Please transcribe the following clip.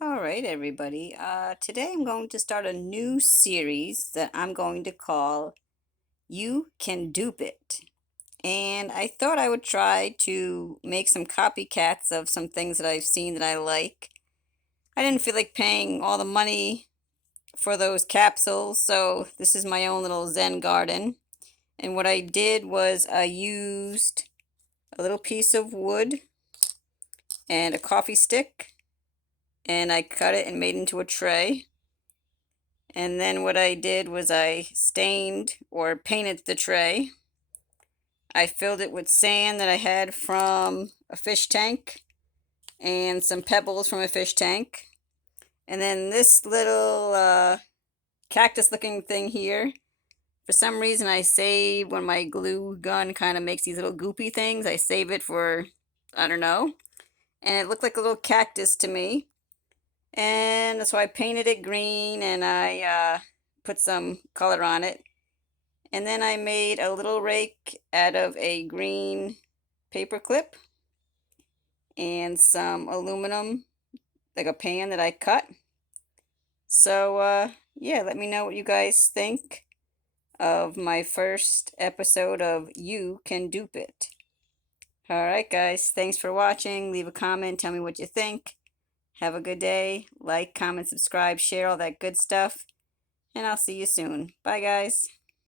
All right, everybody. Today I'm going to start a new series that I'm going to call You Can Dupe It. And I thought I would try to make some copycats of some things that I've seen that I like. I didn't feel like paying all the money for those capsules, so this is my own little Zen garden. And what I did was I used a little piece of wood and a coffee stick, and I cut it and made it into a tray. And then what I did was I stained or painted the tray. I filled it with sand that I had from a fish tank and some pebbles from a fish tank. And then this little cactus looking thing here, for some reason I save when my glue gun kind of makes these little goopy things. I save it for, I don't know. And it looked like a little cactus to me. And so I painted it green and I put some color on it. And then I made a little rake out of a green paper clip and some aluminum, like a pan that I cut. So, yeah, let me know what you guys think of my first episode of You Can Dupe It. Alright, guys, thanks for watching. Leave a comment, tell me what you think. Have a good day. Like, comment, subscribe, share, all that good stuff. And I'll see you soon. Bye, guys.